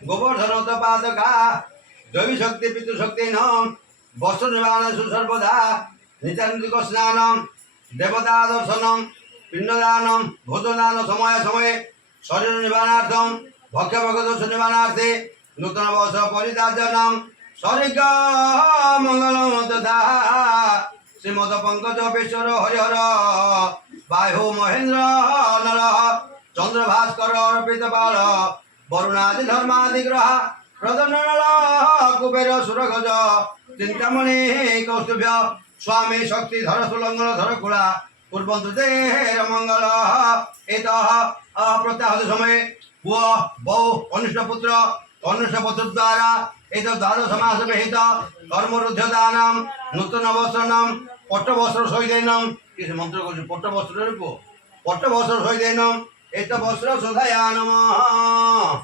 গোবর্ধন পাদকা দৈবী শক্তি পিতৃশক্তি নম বস্ত্র নির্মাণ সুসর্বদা নিত্যান্তিক স্নানম দেবতা দর্শনম পিণ্ডদানম ভোজনান সময়ে সময়ে শরীর নিবারণার্থম ভক্ষ্যভগদোষ নিবারণার্থে নূতন বর্ষ পরিতার্জনম শরিক মঙ্গলম তথা শ্রীমদ পঙ্কজ বেশ্বর হরিহর বায়ু মহেন্দ্র নর চন্দ্র ভাস্কর অর্পিতপাল বরুণাদি ধর্মাদি গ্রহ প্রদন্নল কুবের সুরগজ চিন্তামণি কৌস্তুভ্য স্বামী শক্তি ধর সুলঙ্গল ধর কুলা পূর্বন্তু দেহের মঙ্গল এত প্রত্যাহত সময়ে পুয় বউ কনিষ্ঠ পুত্র দ্বারা এই দ্বাদশ মাস বিহিত কর্মরুদ্ধ দানম নূতন বস্ত্রনম পট্টবস্ত্র সৈদেনম কিছু মন্ত্র করছি পট্টবস্ত্রের পট্টবস্ত্র সৈদেনম এত বস্ত্র শোধায়া নমঃ।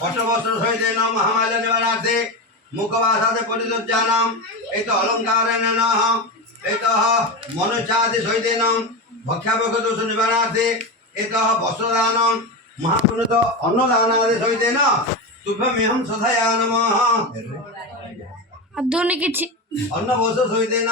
পট্টবস্ত্র সহিতেন মহামাল্য নিবারার্থে মুখবাসাতে পরিদর্জানাম এই তো অলঙ্কারেণ এই তো মনুষ্যাদি সহিতেন ভক্ষ্যাভোগদোষ নিবারার্থে এই তো বস্ত্রদানম মহাপুণ্যত অন্নদানাদি সহিতেন তুভ্যমেহং সদায়া নমঃ। অন্ন বস্ত্র সহিতেন